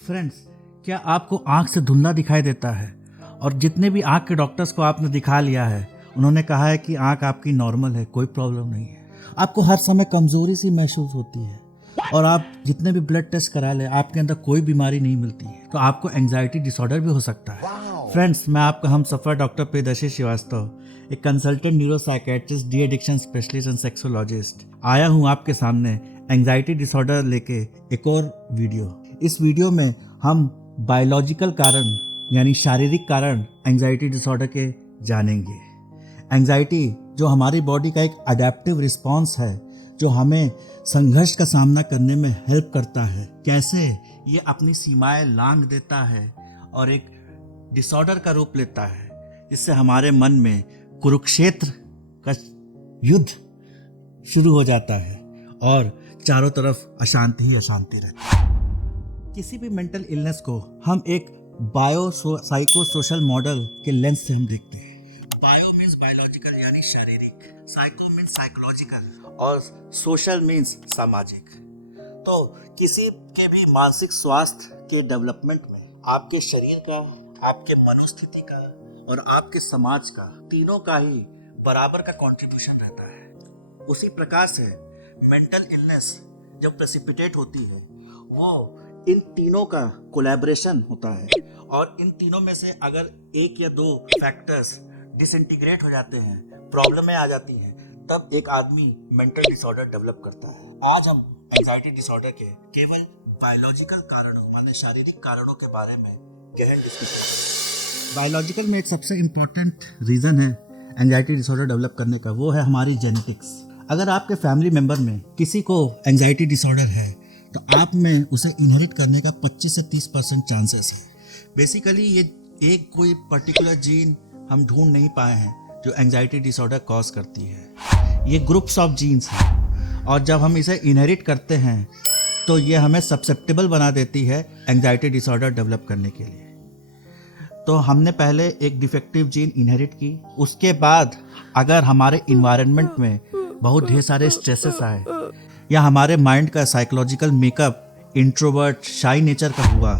Friends, क्या आपको आंख से धुंधला दिखाई देता है? और जितने भी आंख के डॉक्टर्स को आपने दिखा लिया है, उन्होंने कहा है कि आंख आपकी नॉर्मल है, कोई प्रॉब्लम नहीं है। आपको हर समय कमजोरी सी महसूस होती है और आप जितने भी ब्लड टेस्ट करा ले, आपके अंदर कोई बीमारी नहीं मिलती है, तो आपको एंजाइटी डिसऑर्डर भी हो सकता है। फ्रेंड्स, मैं आपका हमसफर डॉक्टर प्रियदर्शी श्रीवास्तव, एक consultant neuropsychiatrist, de addiction specialist and sexologist, आया हूँ आपके सामने एंजाइटी डिसऑर्डर लेके एक और वीडियो। इस वीडियो में हम बायोलॉजिकल कारण यानी शारीरिक कारण एंजाइटी डिसऑर्डर के जानेंगे। एंजाइटी जो हमारी बॉडी का एक अडेप्टिव रिस्पॉन्स है, जो हमें संघर्ष का सामना करने में हेल्प करता है। कैसे ये अपनी सीमाएं लांघ देता है और एक डिसऑर्डर का रूप लेता है, जिससे हमारे मन में कुरुक्षेत्र का युद्ध शुरू हो जाता है और चारों तरफ अशांति ही अशांति रहती है। किसी भी मेंटल इलनेस को हम एक बायो साइको सोशल मॉडल के लेंस से हम देखते हैं। बायो मीन्स बायोलॉजिकल यानी शारीरिक, साइको मीन्स साइकोलॉजिकल और सोशल मीन्स सामाजिक। तो किसी के भी मानसिक स्वास्थ्य के डेवलपमेंट में आपके शरीर का, आपके मनोस्थिति का और आपके समाज का, तीनों का ही बराबर का कंट्रीब्यूशन रहता है। उसी प्रकार से मेंटल इलनेस जब प्रेसिपिटेट होती है, वो इन तीनों का कोलैबोरेशन होता है और इन तीनों में से अगर एक या दो फैक्टर्स डिसइंटीग्रेट हो जाते हैं, प्रॉब्लमें आ जाती हैं, तब एक आदमी मेंटल डिसऑर्डर डेवलप करता है। आज हम एंजाइटी डिसऑर्डर के केवल बायोलॉजिकल कारणों माने शारीरिक कारणों के बारे में गहन डिस्कशन। बायोलॉजिकल में एक सबसे इम्पोर्टेंट रीजन है एंजाइटी डिसऑर्डर डेवलप करने का, वो है हमारी जेनेटिक्स। अगर आपके फैमिली मेंबर में किसी को एंजाइटी डिसऑर्डर है, तो आप में उसे इनहेरिट करने का 25 से 30% चांसेस है। बेसिकली ये एक कोई पर्टिकुलर जीन हम ढूंढ नहीं पाए हैं जो एंजाइटी डिसऑर्डर कॉज करती है। ये ग्रुप्स ऑफ जीन्स हैं और जब हम इसे इनहेरिट करते हैं तो ये हमें सब्सेप्टेबल बना देती है एंजाइटी डिसऑर्डर डेवलप करने के लिए। तो हमने पहले एक डिफेक्टिव जीन इनहेरिट की, उसके बाद अगर हमारे इन्वायरमेंट में बहुत ढेर सारे स्ट्रेसेस आए या हमारे माइंड का साइकोलॉजिकल मेकअप इंट्रोवर्ट, शाई नेचर का हुआ,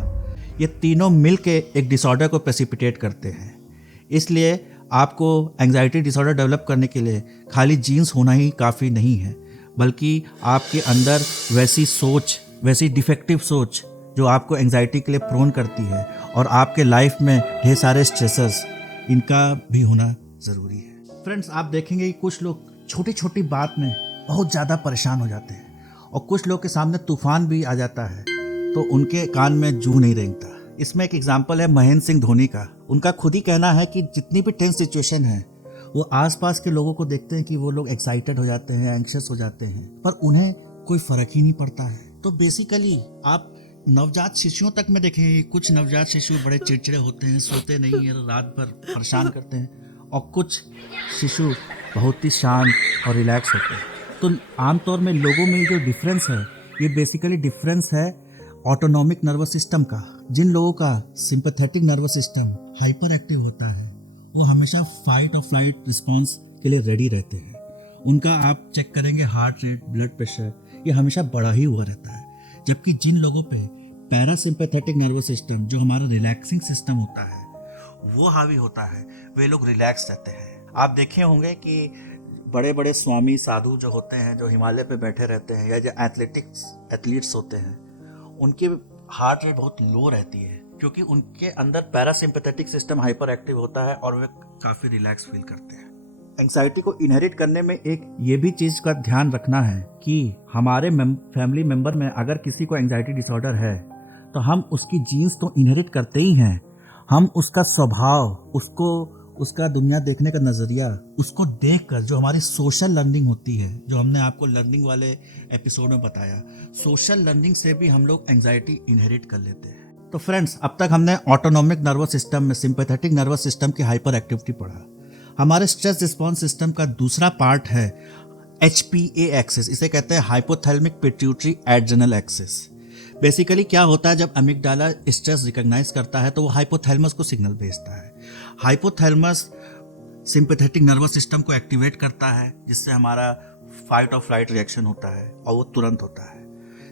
ये तीनों मिलके एक डिसऑर्डर को प्रेसिपिटेट करते हैं। इसलिए आपको एंजाइटी डिसऑर्डर डेवलप करने के लिए खाली जीन्स होना ही काफ़ी नहीं है, बल्कि आपके अंदर वैसी सोच, वैसी डिफेक्टिव सोच जो आपको एंजाइटी के लिए प्रोन करती है और आपके लाइफ में ढेर सारे स्ट्रेसेस, इनका भी होना ज़रूरी है। फ्रेंड्स, आप देखेंगे कि कुछ लोग छोटी छोटी बात में बहुत ज़्यादा परेशान हो जाते हैं और कुछ लोग के सामने तूफान भी आ जाता है तो उनके कान में जू नहीं रेंगता। इसमें एक एग्जांपल है महेंद्र सिंह धोनी का। उनका खुद ही कहना है कि जितनी भी टेंस सिचुएशन है, वो आसपास के लोगों को देखते हैं कि वो लोग एक्साइटेड हो जाते हैं, एंग्शियस हो जाते हैं, पर उन्हें कोई फर्क ही नहीं पड़ता है। तो बेसिकली आप नवजात शिशुओं तक में देखेंगे, कुछ नवजात शिशु बड़े चिड़चिड़े होते हैं, सोते नहीं है, रात भर परेशान करते हैं, और कुछ शिशु बहुत ही शांत और रिलैक्स होते हैं। तो आमतौर में लोगों में जो डिफरेंस है, ये बेसिकली डिफरेंस है ऑटोनॉमिक नर्वस सिस्टम का। जिन लोगों का sympathetic nervous system hyper active होता है, वो हमेशा फाइट और फ्लाइट रिस्पॉन्स के लिए रेडी रहते हैं। उनका आप चेक करेंगे हार्ट रेट, ब्लड प्रेशर, ये हमेशा बढ़ा ही हुआ रहता है। जबकि जिन लोगों पे पैरासिम्पैथेटिक नर्वस सिस्टम, जो हमारा रिलैक्सिंग सिस्टम होता है, वो हावी होता है, वे लोग रिलैक्स रहते हैं। आप देखे होंगे कि बड़े बड़े स्वामी साधु जो होते हैं, जो हिमालय पे बैठे रहते हैं, या जो एथलीट्स होते हैं, उनके हार्ट रेट बहुत लो रहती है, क्योंकि उनके अंदर पैरासिम्पैथेटिक सिस्टम हाइपर एक्टिव होता है और वे काफ़ी रिलैक्स फील करते हैं। एंग्जाइटी को इनहेरिट करने में एक ये भी चीज़ का ध्यान रखना है कि हमारे फैमिली मेंबर में अगर किसी को एंग्जाइटी डिसऑर्डर है, तो हम उसकी जीन्स तो इनहेरिट करते ही हैं, हम उसका स्वभाव, उसका दुनिया देखने का नज़रिया, उसको देखकर जो हमारी सोशल लर्निंग होती है, जो हमने आपको लर्निंग वाले एपिसोड में बताया, सोशल लर्निंग से भी हम लोग एंजाइटी इनहेरिट कर लेते हैं। तो फ्रेंड्स, अब तक हमने ऑटोनॉमिक नर्वस सिस्टम में सिंपैथेटिक नर्वस सिस्टम की हाइपर एक्टिविटी पढ़ा। हमारे स्ट्रेस रिस्पॉन्स सिस्टम का दूसरा पार्ट है HPA एक्सिस, इसे कहते हैं hypothalamic pituitary adrenal axis. Basically क्या होता है, जब अमिगडाला स्ट्रेस रिकॉग्नाइज करता है तो वो हाइपोथैलेमस को सिग्नल भेजता है। हाइपोथैलेमस सिंपैथेटिक नर्वस सिस्टम को एक्टिवेट करता है, जिससे हमारा फाइट और फ्लाइट रिएक्शन होता है और वो तुरंत होता है।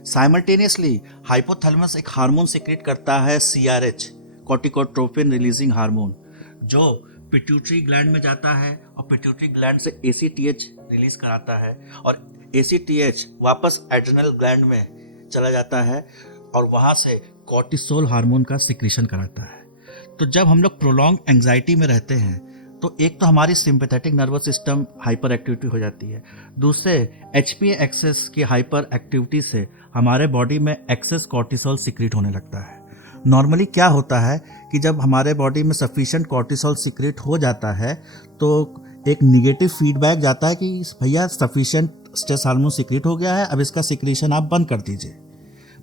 साइमल्टेनियसली हाइपोथैलेमस एक हार्मोन सिक्रेट करता है CRH, कॉर्टिकोट्रोपिन रिलीजिंग हार्मोन, जो पिट्यूटरी ग्लैंड में जाता है और पिट्यूटरी ग्लैंड से ACTH रिलीज कराता है और ACTH वापस एड्रिनल ग्लैंड में चला जाता है और वहाँ से कॉर्टिसोल हार्मोन का सिक्रीशन कराता है। तो जब हम लोग प्रोलॉन्ग एंजाइटी में रहते हैं तो एक तो हमारी sympathetic nervous system hyper activity हो जाती है, दूसरे HPA एक्सेस की हाइपर एक्टिविटी से हमारे बॉडी में एक्सेस कॉर्टिसोल सिक्रीट होने लगता है। नॉर्मली क्या होता है कि जब हमारे बॉडी में सफिशिएंट कॉर्टिसोल सिक्रेट हो जाता है तो एक निगेटिव फीडबैक जाता है कि भैया सफिशिएंट स्ट्रेस हार्मोन सिक्रेट हो गया है, अब इसका सिक्रेशन आप बंद कर दीजिए।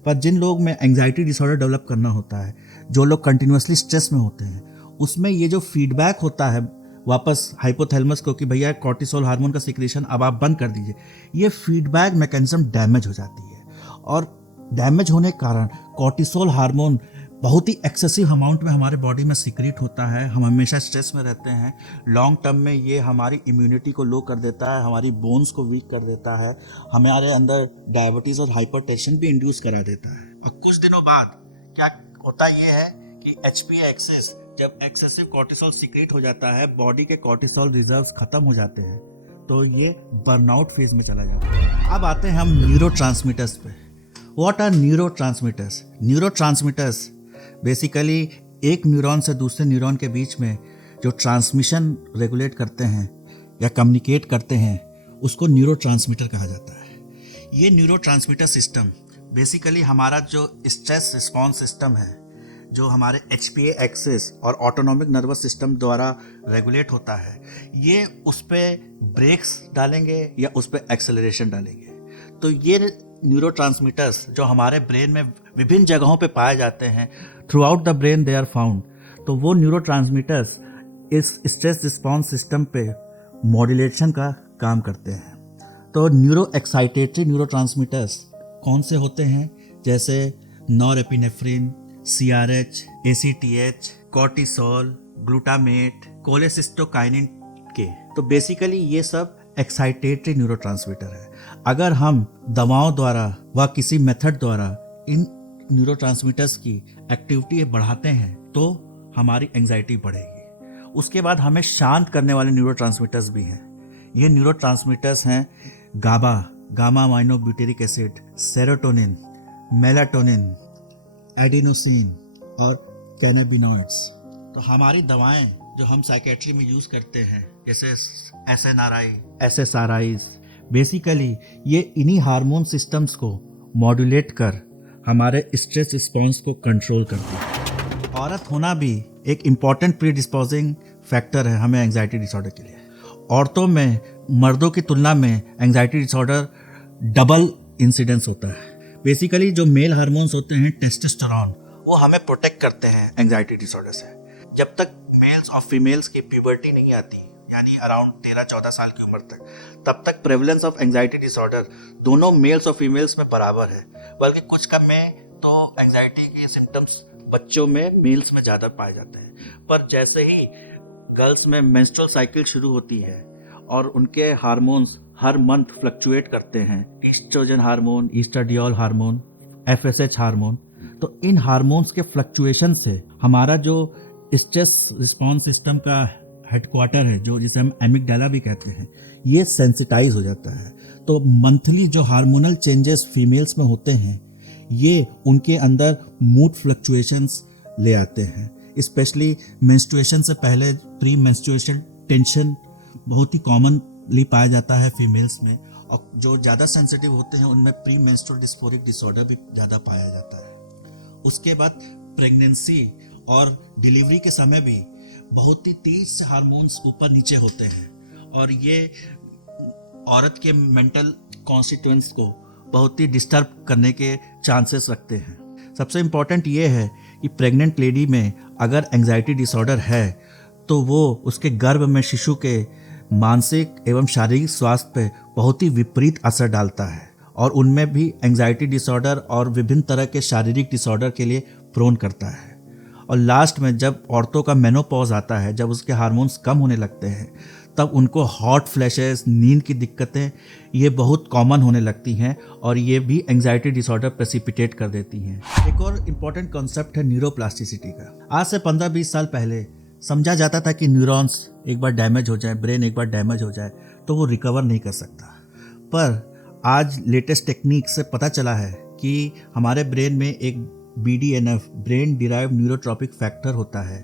पर जिन लोग में एंजाइटी डिसऑर्डर डेवलप करना होता है, जो लोग कंटिन्यूसली स्ट्रेस में होते हैं, उसमें ये जो फीडबैक होता है वापस हाइपोथैलेमस को कि भैया कॉर्टिसोल हार्मोन का सिक्रेशन अब आप बंद कर दीजिए, ये फीडबैक मैकेनिज्म डैमेज हो जाती है और डैमेज होने के कारण कॉर्टिसोल हार्मोन बहुत ही एक्सेसिव अमाउंट में हमारे बॉडी में सिक्रीट होता है। हम हमेशा स्ट्रेस में रहते हैं। लॉन्ग टर्म में ये हमारी इम्यूनिटी को लो कर देता है, हमारी बोन्स को वीक कर देता है, हमारे अंदर डायबिटीज़ और हाइपरटेंशन भी इंड्यूस करा देता है। और कुछ दिनों बाद क्या होता ये है कि HPA एक्सेस, जब एक्सेसिव कॉर्टिसोल सिक्रेट हो जाता है, बॉडी के कॉर्टिसोल रिजर्व्स खत्म हो जाते हैं, तो ये बर्नआउट फेज में चला जाता है। अब आते हैं हम न्यूरोट्रांसमीटर्स पे। What are neurotransmitters? Neurotransmitters basically एक न्यूरॉन से दूसरे न्यूरॉन के बीच में जो ट्रांसमिशन रेगुलेट करते हैं या कम्युनिकेट करते हैं, उसको न्यूरोट्रांसमीटर कहा जाता है। ये न्यूरोट्रांसमीटर सिस्टम बेसिकली हमारा जो स्ट्रेस रिस्पॉन्स सिस्टम है, जो हमारे HPA एक्सेस और ऑटोनॉमिक नर्वस सिस्टम द्वारा रेगुलेट होता है, ये उस पर ब्रेक्स डालेंगे या उस पर एक्सेलरेशन डालेंगे। तो ये न्यूरोट्रांसमीटर्स जो हमारे ब्रेन में विभिन्न जगहों पे पाए जाते हैं, throughout the brain they are found, तो वो न्यूरोट्रांसमीटर्स इस स्ट्रेस रिस्पॉन्स सिस्टम पे मॉड्यूलेशन का काम करते हैं। तो न्यूरो एक्साइटेटरी न्यूरोट्रांसमीटर्स कौन से होते हैं? जैसे norepinephrine, CRH, ACTH, cortisol, glutamate, cholecystokinin के। तो बेसिकली ये सब एक्साइटेटरी न्यूरोट्रांसमीटर है। अगर हम दवाओं द्वारा व किसी मेथड द्वारा इन न्यूरोट्रांसमीटर्स की एक्टिविटी बढ़ाते हैं तो हमारी एंजाइटी बढ़ेगी। उसके बाद हमें शांत करने वाले न्यूरोट्रांसमीटर्स भी हैं। ये न्यूरोट्रांसमीटर्स हैं GABA, gamma amino butyric acid, serotonin, melatonin, adenosine और कैनाबिनॉइड्स। तो हमारी दवाएं जो हम साइकेट्री में यूज करते हैं, जैसे SNRI, SSRIs, बेसिकली ये इन्हीं हार्मोन सिस्टम्स को मॉड्यूलेट कर हमारे स्ट्रेस रिस्पॉन्स को कंट्रोल करती है। औरत होना भी एक इम्पॉर्टेंट प्रीडिस्पोजिंग फैक्टर है हमें एंजाइटी डिसऑर्डर के लिए। औरतों में मर्दों की तुलना में एंजाइटी डिसऑर्डर डबल इंसिडेंस होता है। बेसिकली जो मेल हार्मोन्स होते हैं टेस्टोस्टेरोन, वो हमें प्रोटेक्ट करते हैं एंजाइटी डिसऑर्डर से। जब तक मेल्स और फीमेल्स की प्यूबर्टी नहीं आती, यानी अराउंड 13-14 साल की उम्र तक, तब तक प्रेवलेंस ऑफ एंजाइटी डिसऑर्डर दोनों मेल्स और फीमेल्स में बराबर है, बल्कि कुछ कम में तो एंजाइटी के सिम्टम्स बच्चों में मेल्स में ज़्यादा पाए जाते हैं। पर जैसे ही गर्ल्स में मेंस्ट्रुअल साइकिल शुरू होती है और उनके हार्मोन्स हर मंथ फ्लक्चुएट करते हैं, oestrogen hormone, oestradiol hormone, FSH hormone, तो इन हार्मोन्स के फ्लक्चुएशन से हमारा जो स्ट्रेस रिस्पॉन्स सिस्टम का हेडक्वार्टर है, जो जिसे हम एमिगडाला भी कहते हैं, ये सेंसिटाइज हो जाता है। तो मंथली जो हार्मोनल चेंजेस फीमेल्स में होते हैं, ये उनके अंदर मूड फ्लक्चुएशंस ले आते हैं। स्पेशली मेंस्ट्रुएशन से पहले प्री मेंस्ट्रुएशन टेंशन बहुत ही कॉमनली पाया जाता है फीमेल्स में, और जो ज़्यादा सेंसिटिव होते हैं उनमें प्री मेंस्ट्रुअल डिस्फोरिक डिसऑर्डर भी ज़्यादा पाया जाता है। उसके बाद प्रेगनेंसी और डिलीवरी के समय भी बहुत ही तेज से हार्मोन्स ऊपर नीचे होते हैं और ये औरत के मेंटल कॉन्स्टिट्यूएंट्स को बहुत ही डिस्टर्ब करने के चांसेस रखते हैं। सबसे इम्पॉर्टेंट ये है कि प्रेग्नेंट लेडी में अगर एंजाइटी डिसऑर्डर है तो वो उसके गर्भ में शिशु के मानसिक एवं शारीरिक स्वास्थ्य पे बहुत ही विपरीत असर डालता है और उनमें भी एंजाइटी डिसऑर्डर और विभिन्न तरह के शारीरिक डिसऑर्डर के लिए प्रोन करता है। और लास्ट में जब औरतों का मेनोपॉज आता है, जब उसके हार्मोन्स कम होने लगते हैं, तब उनको हॉट फ्लैशेस, नींद की दिक्कतें ये बहुत कॉमन होने लगती हैं और ये भी एंजाइटी डिसऑर्डर प्रेसिपिटेट कर देती हैं। एक और इम्पॉर्टेंट कॉन्सेप्ट है न्यूरोप्लास्टिसिटी का। आज से 15-20 साल पहले समझा जाता था कि न्यूरॉन्स एक बार डैमेज हो जाए, ब्रेन एक बार डैमेज हो जाए तो वो रिकवर नहीं कर सकता। पर आज लेटेस्ट टेक्निक से पता चला है कि हमारे ब्रेन में एक BDNF, brain derived neurotrophic factor होता है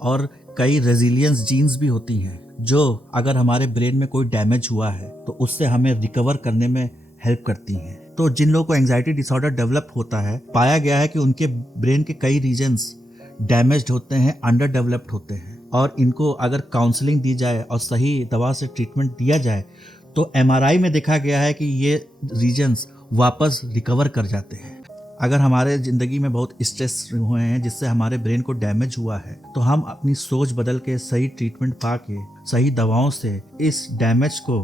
और कई रेजिलियंस जीन्स भी होती हैं जो अगर हमारे ब्रेन में कोई डैमेज हुआ है तो उससे हमें रिकवर करने में हेल्प करती हैं। तो जिन लोगों को एंजाइटी डिसऑर्डर डेवलप होता है, पाया गया है कि उनके ब्रेन के कई रीजन्स डैमेज्ड होते हैं, अंडर डेवलप्ड होते हैं और इनको अगर काउंसलिंग दी जाए और सही दवा से ट्रीटमेंट दिया जाए तो MRI में देखा गया है कि ये रीजन्स वापस रिकवर कर जाते हैं। अगर हमारे ज़िंदगी में बहुत स्ट्रेस हुए हैं जिससे हमारे ब्रेन को डैमेज हुआ है तो हम अपनी सोच बदल के सही ट्रीटमेंट पा के सही दवाओं से इस डैमेज को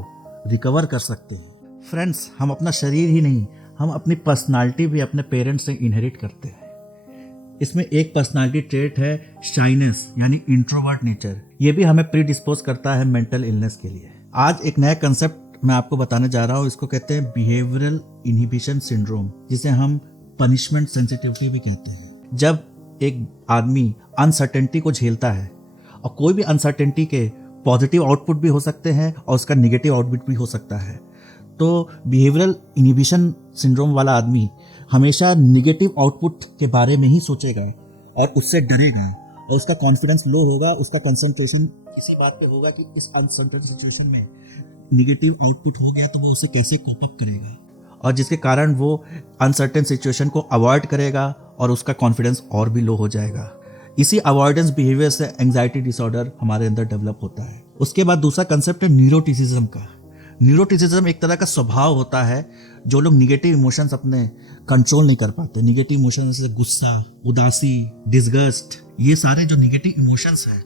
रिकवर कर सकते हैं। फ्रेंड्स, हम अपना शरीर ही नहीं, हम अपनी पर्सनालिटी भी अपने पेरेंट्स से इनहेरिट करते हैं। इसमें एक पर्सनालिटी ट्रेट है शाइनेस, यानी इंट्रोवर्ट नेचर। ये भी हमें प्री डिस्पोज करता है मेंटल इलनेस के लिए। आज एक नया कंसेप्ट मैं आपको बताने जा रहा हूँ, इसको कहते हैं बिहेवियरल इनहिबिशन सिंड्रोम, जिसे हम पनिशमेंट सेंसिटिविटी भी कहते हैं। जब एक आदमी अनसर्टेनिटी को झेलता है, और कोई भी अनसर्टेनिटी के पॉजिटिव आउटपुट भी हो सकते हैं और उसका निगेटिव आउटपुट भी हो सकता है, तो बिहेवियरल इनहिबिशन सिंड्रोम वाला आदमी हमेशा निगेटिव आउटपुट के बारे में ही सोचेगा और उससे डरेगा और उसका कॉन्फिडेंस लो होगा, उसका कंसंट्रेशन किसी बात पे होगा कि इस अनसर्टेन सिचुएशन में निगेटिव आउटपुट हो गया तो वो उसे कैसे कोप अप करेगा, और जिसके कारण वो अनसर्टेन सिचुएशन को अवॉइड करेगा और उसका कॉन्फिडेंस और भी लो हो जाएगा। इसी अवॉइडेंस बिहेवियर से एंजाइटी डिसऑर्डर हमारे अंदर डेवलप होता है। उसके बाद दूसरा कंसेप्ट है न्यूरोटिसिज्म का। न्यूरोटिसिज्म एक तरह का स्वभाव होता है जो लोग निगेटिव इमोशंस अपने कंट्रोल नहीं कर पाते। निगेटिव इमोशन जैसे गुस्सा, उदासी, डिसगस्ट, ये सारे जो निगेटिव इमोशंस हैं,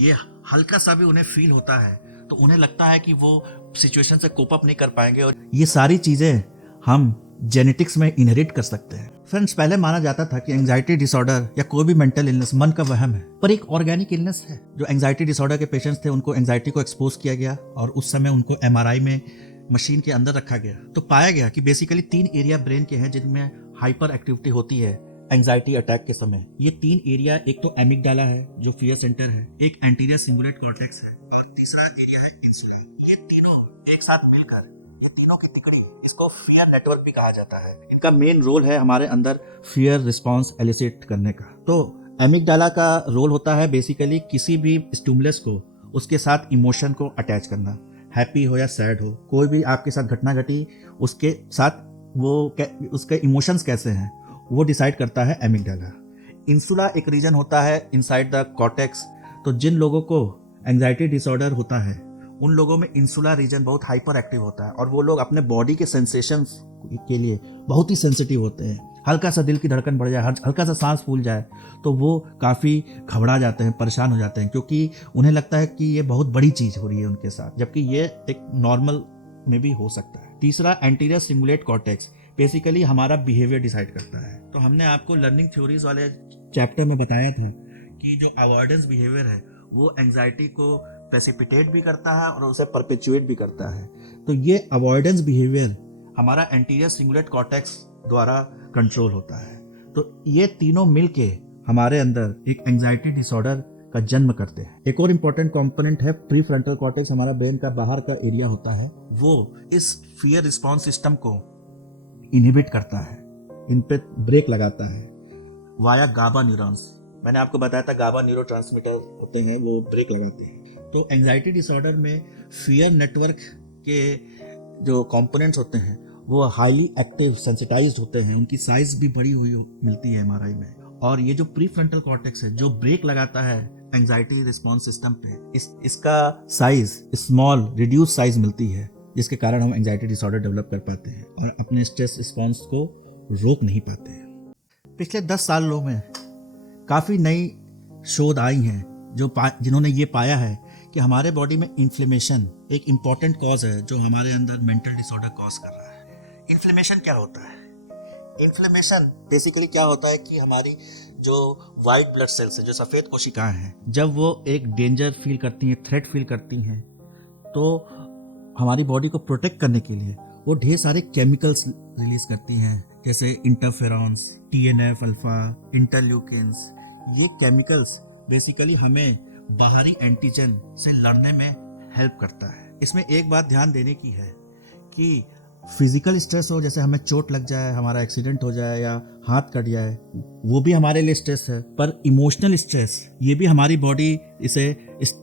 ये हल्का सा भी उन्हें फील होता है तो उन्हें लगता है कि वो सिचुएशन से कोप अप नहीं कर पाएंगे, और ये सारी चीज़ें हम जेनेटिक्स में इनहेरिट कर सकते हैं। फ्रेंड्स, पहले माना जाता था कि एंजाइटी डिसऑर्डर या कोई भी मेंटल इलनेस मन का वहम है, पर एक ऑर्गेनिक इलनेस है। जो एंजाइटी डिसऑर्डर के पेशेंट्स थे उनको एंजाइटी को एक्सपोज किया गया और उस समय उनको MRI में मशीन के अंदर रखा गया तो पाया गया कि बेसिकली 3 एरिया ब्रेन के हैं जिनमें हाइपर एक्टिविटी होती है एंजाइटी अटैक के समय। ये 3 एरिया, एक तो एमिगडाला है जो फियर सेंटर है, एक एंटीरियर सिंगुलेट कॉर्टेक्स है और तीसरा एरिया है इंसुला। ये तीनों एक साथ मिलकर, ये तीनों की तिकड़ी, इसको फियर नेटवर्क भी कहा जाता है। इनका मेन रोल है हमारे अंदर फियर रिस्पॉन्स एलिसिट करने का। तो एमिगडाला का रोल होता है बेसिकली किसी भी स्टिमुलस को उसके साथ इमोशन को अटैच करना, हैप्पी हो या सैड हो, कोई भी आपके साथ घटना घटी उसके साथ वो उसके इमोशंस कैसे हैं वो डिसाइड करता है एमिगडाला। इंसुला एक रीजन होता है इनसाइड द कॉर्टेक्स। तो जिन लोगों को एंजाइटी डिसऑर्डर होता है उन लोगों में इंसुला रीजन बहुत हाइपर एक्टिव होता है और वो लोग अपने बॉडी के सेंसेशंस के लिए बहुत ही सेंसिटिव होते हैं। हल्का सा दिल की धड़कन बढ़ जाए, हल्का सा सांस फूल जाए तो वो काफ़ी घबरा जाते हैं, परेशान हो जाते हैं, क्योंकि उन्हें लगता है कि ये बहुत बड़ी चीज़ हो रही है उनके साथ, जबकि ये एक नॉर्मल में भी हो सकता है। तीसरा एंटीरियर सिंगुलेट कॉर्टेक्स बेसिकली हमारा बिहेवियर डिसाइड करता है। तो हमने आपको लर्निंग थ्योरीज वाले चैप्टर में बताया था कि जो अवॉइडेंस बिहेवियर है वो एंजाइटी को प्रेसिपिटेट भी करता है और उसे परपेचुएट भी करता है। तो ये अवॉइडेंस बिहेवियर हमारा एंटीरियर सिंगुलेट कॉर्टेक्स द्वारा कंट्रोल होता है। तो ये तीनों मिलके हमारे अंदर एक एंजाइटी डिसऑर्डर का जन्म करते हैं। एक और इम्पोर्टेंट कंपोनेंट है प्री फ्रंटल कॉर्टेक्स, हमारा ब्रेन का बाहर का एरिया होता है, वो इस फियर रिस्पॉन्स सिस्टम को इनहिबिट करता है, इन पे ब्रेक लगाता है वाया गाबा न्यूरॉन्स। मैंने आपको बताया था गाबा न्यूरोट्रांसमीटर होते हैं, वो ब्रेक लगाते हैं। तो एंजाइटी डिसऑर्डर में फियर नेटवर्क के जो कंपोनेंट्स होते हैं वो हाईली एक्टिव, सेंसिटाइज्ड होते हैं, उनकी साइज भी बड़ी हुई मिलती है MRI में। और ये जो प्री फ्रंटल कॉर्टेक्स है जो ब्रेक लगाता है एंजाइटी रिस्पॉन्स सिस्टम पे, इसका साइज स्मॉल रिड्यूस साइज मिलती है, जिसके कारण हम एंजाइटी डिसऑर्डर डेवलप कर पाते हैं और अपने स्ट्रेस रिस्पॉन्स को रोक नहीं पाते हैं। पिछले 10 सालों में काफ़ी नई शोध आई हैं जिन्होंने ये पाया है कि हमारे बॉडी में इन्फ्लेमेशन एक इम्पॉर्टेंट कॉज है जो हमारे अंदर मेंटल डिसऑर्डर कॉज कर रहा है। इन्फ्लेमेशन क्या होता है? इन्फ्लेमेशन बेसिकली क्या होता है कि हमारी जो वाइट ब्लड सेल्स है, जो सफ़ेद कोशिकाएं हैं, जब वो एक डेंजर फील करती हैं, थ्रेट फील करती हैं तो हमारी बॉडी को प्रोटेक्ट करने के लिए वो ढेर सारे केमिकल्स रिलीज करती हैं, जैसे इंटरफेरॉन्स, टीएनएफ अल्फा, इंटरल्यूकिन्स। ये केमिकल्स बेसिकली हमें बाहरी एंटीजन से लड़ने में हेल्प करता है। इसमें एक बात ध्यान देने की है कि फिजिकल स्ट्रेस हो, जैसे हमें चोट लग जाए, हमारा एक्सीडेंट हो जाए या हाथ कट जाए, वो भी हमारे लिए स्ट्रेस है। पर इमोशनल स्ट्रेस, ये भी हमारी बॉडी इसे इस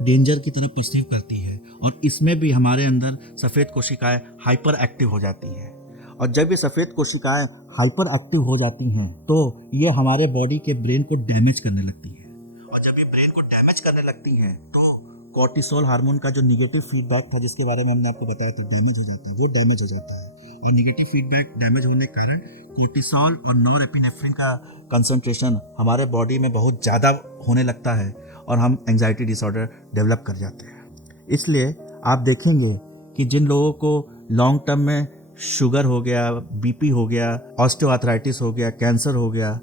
डेंजर की तरह परसीव करती है और इसमें भी हमारे अंदर सफ़ेद कोशिकाएं हाइपर एक्टिव हो जाती हैं। और जब ये सफ़ेद कोशिकाएं हाइपर एक्टिव हो जाती हैं तो ये हमारे बॉडी के ब्रेन को डैमेज करने लगती है। और जब ये ब्रेन को डैमेज करने लगती हैं तो कॉर्टिसोल हार्मोन का जो निगेटिव फीडबैक था, जिसके बारे में हमने आपको बताया था, डैमेज हो जाता है, वो डैमेज हो जाता है। और निगेटिव फीडबैक डैमेज होने के कारण कॉर्टिसोल और नॉरएपिनेफ्रिन का कंसंट्रेशन हमारे बॉडी में बहुत ज़्यादा होने लगता है और हम एंजाइटी डिसऑर्डर डेवलप कर जाते हैं। इसलिए आप देखेंगे कि जिन लोगों को लॉन्ग टर्म में शुगर हो गया, बीपी हो गया, ऑस्टियोआर्थराइटिस हो गया, कैंसर हो गया,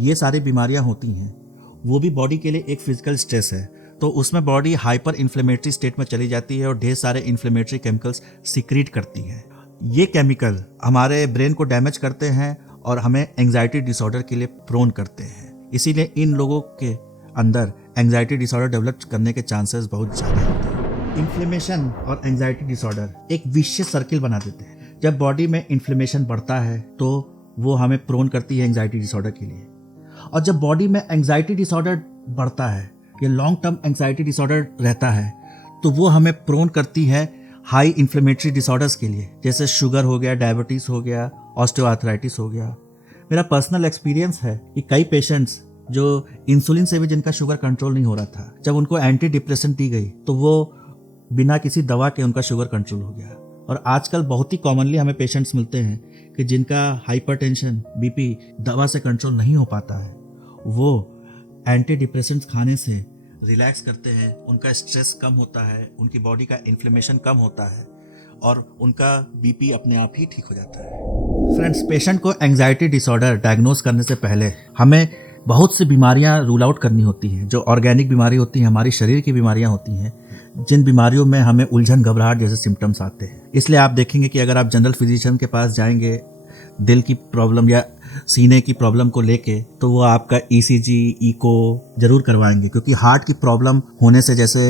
ये सारी बीमारियां होती हैं, वो भी बॉडी के लिए एक फिजिकल स्ट्रेस है। तो उसमें बॉडी हाइपर इन्फ्लेमेटरी स्टेट में चली जाती है और ढेर सारे इन्फ्लेमेटरी केमिकल्स सीक्रेट करती है। ये केमिकल हमारे ब्रेन को डैमेज करते हैं और हमें एंजाइटी डिसऑर्डर के लिए प्रोन करते हैं। इसीलिए इन लोगों के अंदर एंजाइटी डिसऑर्डर डेवलप करने के चांसेस बहुत ज़्यादा होते हैं। इन्फ्लेमेशन और एंजाइटी डिसऑर्डर एक विशियस सर्किल बना देते हैं। जब बॉडी में इन्फ्लेमेशन बढ़ता है तो वो हमें प्रोन करती है एंजाइटी डिसऑर्डर के लिए, और जब बॉडी में एंजाइटी डिसऑर्डर बढ़ता है या लॉन्ग टर्म एंजाइटी डिसऑर्डर रहता है तो वो हमें प्रोन करती है हाई इन्फ्लेमेटरी डिसऑर्डर्स के लिए, जैसे शुगर हो गया, डायबिटीज़ हो गया, ऑस्टियोआर्थराइटिस हो गया। मेरा पर्सनल एक्सपीरियंस है कि कई पेशेंट्स जो इंसुलिन से भी जिनका शुगर कंट्रोल नहीं हो रहा था, जब उनको एंटी डिप्रेसेंट दी गई तो वो बिना किसी दवा के उनका शुगर कंट्रोल हो गया। और आजकल बहुत ही कॉमनली हमें पेशेंट्स मिलते हैं कि जिनका हाइपरटेंशन, बीपी दवा से कंट्रोल नहीं हो पाता है, वो एंटी डिप्रेसेंट्स खाने से रिलैक्स करते हैं, उनका स्ट्रेस कम होता है, उनकी बॉडी का इन्फ्लेमेशन कम होता है और उनका बीपी अपने आप ही ठीक हो जाता है। फ्रेंड्स, पेशेंट को एंजाइटी डिसऑर्डर डायग्नोज करने से पहले हमें बहुत सी बीमारियां रूल आउट करनी होती हैं, जो ऑर्गेनिक बीमारी होती हैं, हमारी शरीर की बीमारियां होती हैं, जिन बीमारियों में हमें उलझन, घबराहट जैसे सिम्टम्स आते हैं। इसलिए आप देखेंगे कि अगर आप जनरल फिजिशियन के पास जाएंगे दिल की प्रॉब्लम या सीने की प्रॉब्लम को लेके, तो वो आपका ईसीजी, इको जरूर करवाएंगे, क्योंकि हार्ट की प्रॉब्लम होने से, जैसे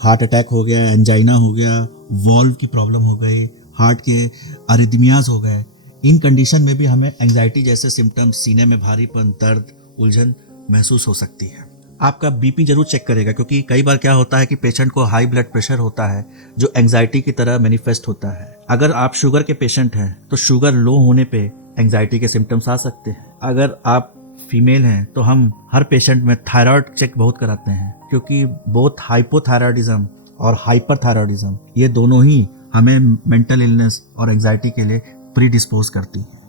हार्ट अटैक हो गया, एंजाइना हो गया, वॉल्व की प्रॉब्लम हो गई, हार्ट के अरिदमियाज हो गए, इन कंडीशन में भी हमें एंजाइटी जैसे सिम्टम्स, सीने में भारीपन, दर्द, उलझन महसूस हो सकती है। आपका बीपी जरूर चेक करेगा, क्योंकि कई बार क्या होता है कि पेशेंट को हाई ब्लड प्रेशर होता है जो एंजाइटी की तरह मैनिफेस्ट होता है। अगर आप शुगर के पेशेंट हैं तो शुगर लो होने पे एंजाइटी के सिम्टम्स आ सकते हैं। अगर आप फीमेल हैं तो हम हर पेशेंट में थायराइड चेक बहुत कराते हैं, क्योंकि बोथ हाइपोथायराइडिज्म और हाइपरथायराइडिज्म ये दोनों ही हमें मेंटल इलनेस और एंजाइटी के लिए प्रीडिस्पोज करती हैं।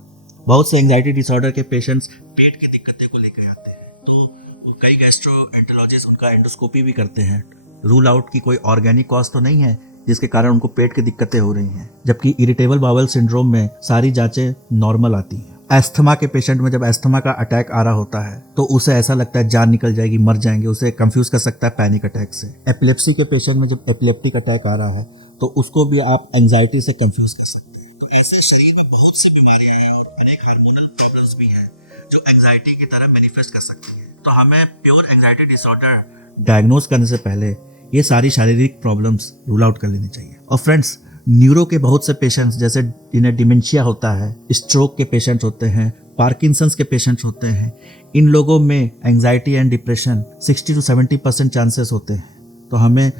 बहुत से एंजाइटी डिसऑर्डर के पेशेंट्स पेट की दिक्कतें को लेकर आते हैं, तो कई गैस्ट्रोएंटरोलॉजिस्ट उनका एंडोस्कोपी भी करते हैं। रूल आउट की कोई ऑर्गेनिक कॉज तो नहीं है जिसके कारण उनको पेट की दिक्कतें हो रही हैं, जबकि इरिटेबल बाउल सिंड्रोम में सारी जांचें नॉर्मल आती हैं। एस्थमा के पेशेंट में जब एस्थमा का अटैक आ रहा होता है तो उसे ऐसा लगता है जान निकल जाएगी, मर जाएंगे, उसे कंफ्यूज कर सकता है पैनिक अटैक से। एपिलेप्सी के पेशेंट में जब एपिलेप्टिक अटैक आ रहा है तो उसको भी आप एंजाइटी से कंफ्यूज कर सकते हैं। तो ऐसे शरीर में बहुत सी बीमारियां हैं और अनेक हार्मोनल प्रॉब्लम्स भी हैं जो एंजाइटी की तरह मैनिफेस्ट कर सकती हैं। तो हमें प्योर एंजाइटी डिसऑर्डर डायग्नोज करने से पहले ये सारी शारीरिक प्रॉब्लम्स रूल आउट कर लेनी चाहिए। और फ्रेंड्स, न्यूरो के बहुत से पेशेंट्स, जैसे जिन्हें डिमेंशिया होता है, स्ट्रोक के पेशेंट्स होते हैं, पार्किंसंस के पेशेंट्स होते हैं, इन लोगों में anxiety and depression 60 to 70% chances होते हैं। तो हमें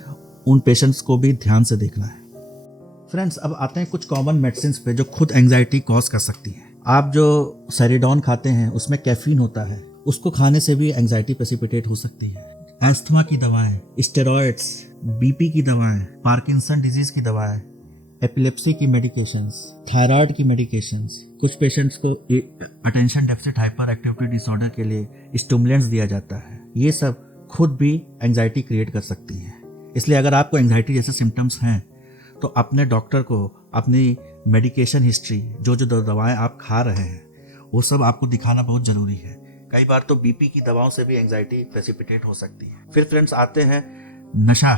उन पेशेंट्स को भी ध्यान से देखना है। फ्रेंड्स, अब आते हैं कुछ कॉमन मेडिसिन पे जो खुद एंजाइटी कॉज कर सकती हैं। आप जो सेरिडॉन खाते हैं उसमें कैफीन होता है, उसको खाने से भी एंजाइटी प्रेसिपिटेट हो सकती है। एस्थमा की दवाएं, स्टेरॉइड्स, बीपी की दवाएं, पार्किंसन डिजीज की दवाएं, एपिलेप्सी की मेडिकेशंस, थायराइड की मेडिकेशंस, कुछ पेशेंट्स को attention deficit hyper activity disorder के लिए स्टिमुलेंट्स दिया जाता है। ये सब खुद भी एंजाइटी क्रिएट कर सकती हैं। इसलिए अगर आपको एंजाइटी जैसे सिम्टम्स हैं तो अपने डॉक्टर को अपनी मेडिकेशन हिस्ट्री, जो जो दवाएं आप खा रहे हैं, वो सब आपको दिखाना बहुत ज़रूरी है। कई बार तो बीपी की दवाओं से भी एंजाइटी प्रेसिपिटेट हो सकती है। फिर फ्रेंड्स आते हैं नशा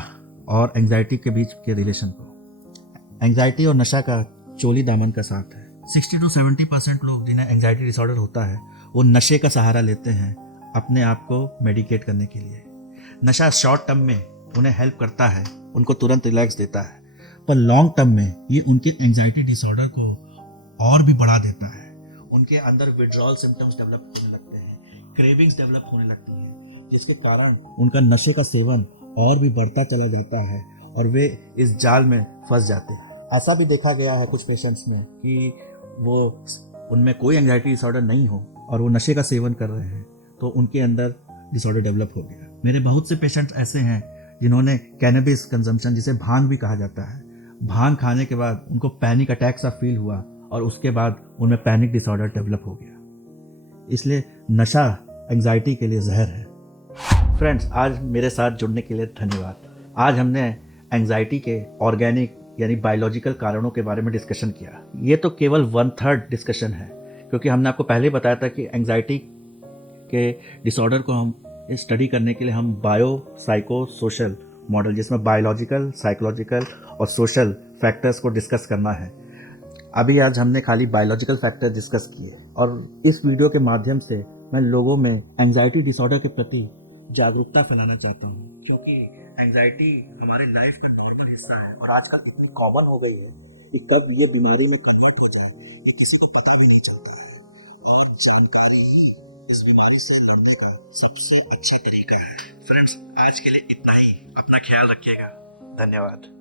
और एंजाइटी के बीच के रिलेशन को। एंजाइटी और नशा का चोली दामन का साथ है। 60 to 70% लोग जिन्हें एंजाइटी डिसऑर्डर होता है वो नशे का सहारा लेते हैं अपने आप को मेडिकेट करने के लिए। नशा शॉर्ट टर्म में उन्हें हेल्प करता है, उनको तुरंत रिलैक्स देता है, पर लॉन्ग टर्म में ये उनके एंजाइटी डिसऑर्डर को और भी बढ़ा देता है। उनके अंदर विड्रॉल सिम्टम्स डेवलप होने लगते हैं, क्रेविंग्स डेवलप होने लगती हैं, जिसके कारण उनका नशे का सेवन और भी बढ़ता चला जाता है और वे इस जाल में फंस जाते हैं। ऐसा भी देखा गया है कुछ पेशेंट्स में कि वो उनमें कोई एंजाइटी डिसऑर्डर नहीं हो और वो नशे का सेवन कर रहे हैं तो उनके अंदर डिसऑर्डर डेवलप हो गया। मेरे बहुत से पेशेंट्स ऐसे हैं जिन्होंने कैनबिस कंजम्पशन, जिसे भांग भी कहा जाता है, भांग खाने के बाद उनको पैनिक अटैक सा फील हुआ और उसके बाद उनमें पैनिक डिसऑर्डर डेवलप हो गया। इसलिए नशा एंजाइटी के लिए जहर है। फ्रेंड्स, आज मेरे साथ जुड़ने के लिए धन्यवाद। आज हमने एंजाइटी के ऑर्गेनिक यानी बायोलॉजिकल कारणों के बारे में डिस्कशन किया। ये तो केवल 1/3 डिस्कशन है, क्योंकि हमने आपको पहले बताया था कि एंजाइटी के डिसऑर्डर को हम स्टडी करने के लिए हम बायो साइको सोशल मॉडल, जिसमें बायोलॉजिकल, साइकोलॉजिकल और सोशल फैक्टर्स को डिस्कस करना है। अभी आज हमने खाली बायोलॉजिकल फैक्टर डिस्कस किए और इस वीडियो के माध्यम से मैं लोगों में एंजाइटी डिसऑर्डर के प्रति जागरूकता फैलाना चाहता हूँ, क्योंकि एंजाइटी हमारी लाइफ का नॉर्मल हिस्सा है और आजकल इतनी कॉमन हो गई है कि कब ये बीमारी में कन्वर्ट हो जाए ये किसी को पता भी नहीं चलता है। और जानकारी ही इस बीमारी से लड़ने का सबसे अच्छा तरीका है। फ्रेंड्स, आज के लिए इतना ही। अपना ख्याल रखिएगा। धन्यवाद।